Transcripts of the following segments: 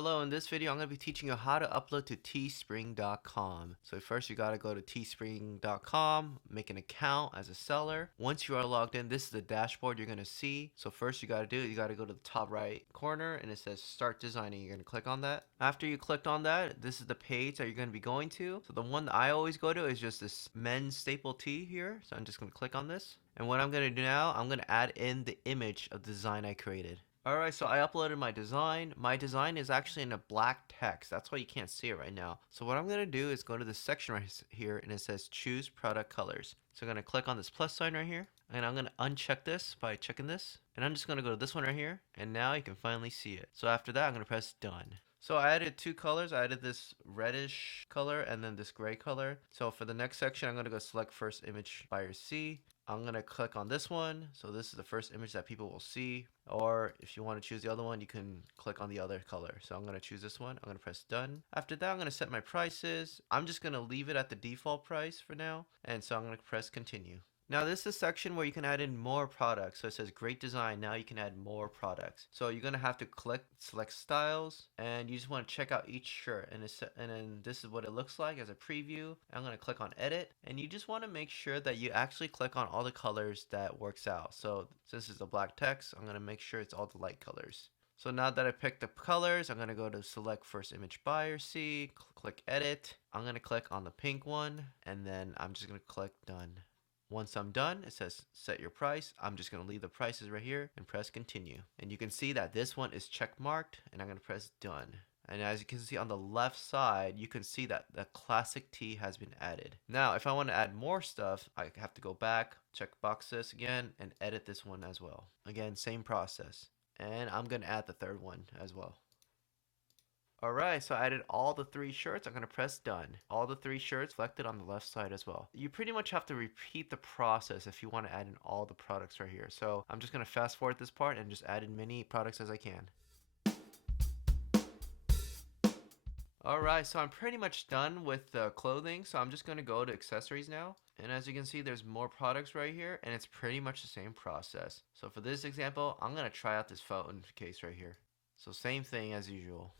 Hello, in this video I'm going to be teaching you how to upload to teespring.com. So first you got to go to teespring.com, make an account as a seller. Once you are logged in, this is the dashboard you're going to see. So first you got to do, you got to go to the top right corner and it says start designing. You're going to click on that. After you clicked on that, this is the page that you're going to be going to. So the one that I always go to is just this men's staple tee here. So I'm just going to click on this. And what I'm going to do now, I'm going to add in the image of the design I created. Alright, so I uploaded my design. My design is actually in a black text. That's why you can't see it right now. So what I'm going to do is go to this section right here and it says choose product colors. So I'm going to click on this plus sign right here and I'm going to uncheck this by checking this. And I'm just going to go to this one right here and now you can finally see it. So after that I'm going to press done. So I added two colors. I added this reddish color and then this gray color. So for the next section I'm going to go select first image buyer C. I'm going to click on this one. So this is the first image that people will see. Or if you want to choose the other one, you can click on the other color. So I'm going to choose this one. I'm going to press done. After that, I'm going to set my prices. I'm just going to leave it at the default price for now. And so I'm going to press continue. Now this is a section where you can add in more products. So it says great design. Now you can add more products. So you're going to have to click select styles and you just want to check out each shirt and then this is what it looks like as a preview. I'm going to click on edit and you just want to make sure that you actually click on all the colors that works out. So since it's a black text, I'm going to make sure it's all the light colors. So now that I picked the colors, I'm going to go to select first image buyer C, click edit. I'm going to click on the pink one and then I'm just going to click done. Once I'm done, it says set your price. I'm just going to leave the prices right here and press continue. And you can see that this one is check marked and I'm going to press done. And as you can see on the left side, you can see that the classic tee has been added. Now, if I want to add more stuff, I have to go back, check box this again, and edit this one as well. Again, same process. And I'm going to add the third one as well. Alright, so I added all the three shirts. I'm going to press done. All the three shirts selected on the left side as well. You pretty much have to repeat the process if you want to add in all the products right here. So I'm just going to fast forward this part and just add in many products as I can. Alright, so I'm pretty much done with the clothing. So I'm just going to go to accessories now. And as you can see, there's more products right here and it's pretty much the same process. So for this example, I'm going to try out this phone case right here. So same thing as usual.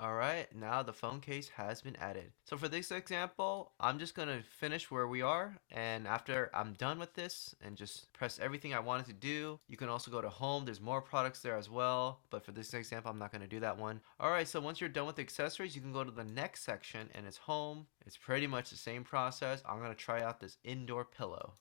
Alright, now the phone case has been added. So for this example, I'm just going to finish where we are. And after I'm done with this and just press everything I wanted to do, you can also go to home. There's more products there as well. But for this example, I'm not going to do that one. Alright, so once you're done with the accessories, you can go to the next section and it's home. It's pretty much the same process. I'm going to try out this indoor pillow.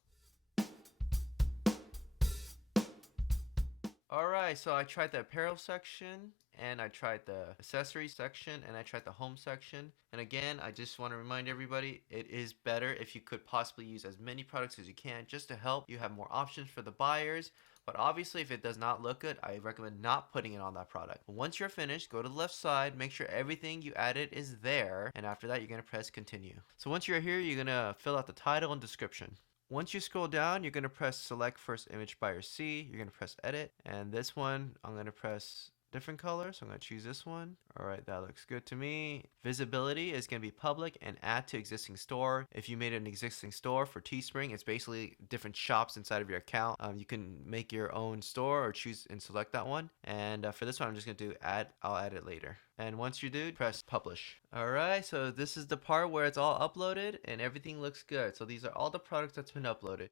Alright, so I tried the apparel section and I tried the accessories section and I tried the home section. And again, I just want to remind everybody, it is better if you could possibly use as many products as you can just to help you have more options for the buyers. But obviously, if it does not look good, I recommend not putting it on that product. Once you're finished, go to the left side, make sure everything you added is there. And after that, you're going to press continue. So once you're here, you're going to fill out the title and description. Once you scroll down, you're going to press select first image buyer C. You're going to press edit. And this one, I'm going to press different color. So I'm going to choose this one. All right, that looks good to me. Visibility is going to be public and add to existing store. If you made an existing store for Teespring, it's basically different shops inside of your account. You can make your own store or choose and select that one. And for this one, I'm just going to do add. I'll add it later. And once you do, press publish. Alright, so this is the part where it's all uploaded and everything looks good. So these are all the products that's been uploaded.